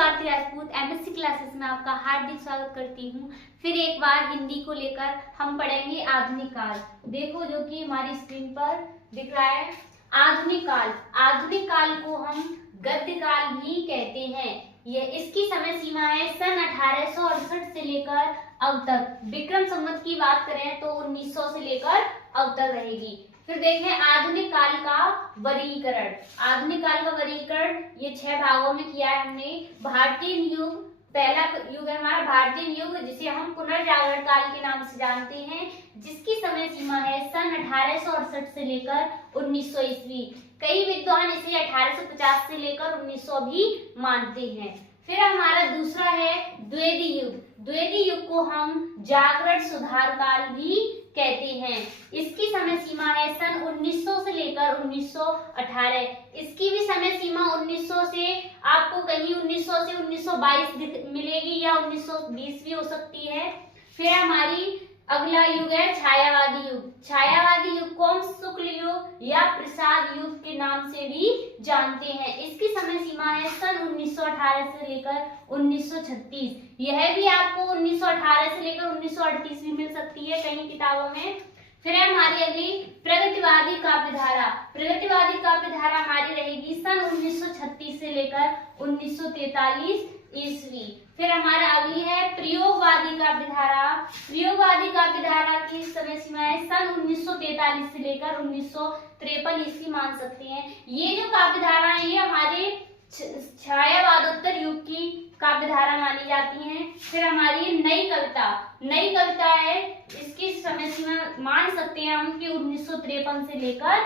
Swati Rajput MSc classes में आपका हार्दिक स्वागत करती हूँ। फिर एक बार हिंदी को लेकर हम पढ़ेंगे आधुनिक काल। देखो जो कि हमारी स्क्रीन पर दिख रहा है आधुनिक काल। आधुनिक काल को हम गद्य काल भी कहते हैं। ये इसकी समय सीमा है सन 1868 से लेकर अब तक। विक्रम संवत की बात करें तो 1900 से लेकर अब तक रहेगी। फिर देखें आधुनिक काल का वर्गीकरण। आधुनिक काल का वर्गीकरण ये 6 भागों में किया है हमने। भारतीय युग, पहला युग है हमारा भारतीय युग, जिसे हम पुनर्जागरण काल के नाम से जानते हैं, जिसकी समय सीमा है सन 1868 से लेकर 1900 ईस्वी। कई विद्वान इसे 1850 से लेकर 1900 भी मानते हैं। फिर हमारा दूसरा है द्विवेदी युग। द्विवेदी युग को हम जागरण सुधार काल भी कहते हैं। इसकी समय सीमा है सन 1900 से लेकर 1918। इसकी भी समय सीमा 1900 से आपको कहीं 1900 से 1922 मिलेगी या 1920 भी हो सकती है। फिर हमारी अगला युग है छायावादी युग। छायावादी युग को हम शुक्ल युग या प्रसाद युग के नाम से भी जानते हैं। इसकी समय सीमा है सन 1918 से लेकर 1936। यह भी आपको 1918 से लेकर 1938 भी मिल सकती है कई किताबों में। फिर है हमारी अगली प्रगतिवादी काव्यधारा। प्रगतिवादी काव्यधारा हमारी रहेगी सन 1936 से लेकर 1943 ईस्वी। फिर हमारा अगली है प्रयोगवादी काव्यधारा। प्रयोगवादी काव्यधारा की समय सीमा है सन 1943 से लेकर 1953 ईस्वी मान सकते हैं। ये जो काव्यधारा है ये हमारे छायावादोत्तर युग की काव्यधारा मानी जाती हैं। फिर हमारी नई कविता। नई कविता है, इसकी समय सीमा मान सकते हैं हम कि 1953 से लेकर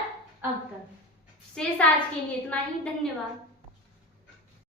अब तक। शेष आज के लिए इतना ही। धन्यवाद।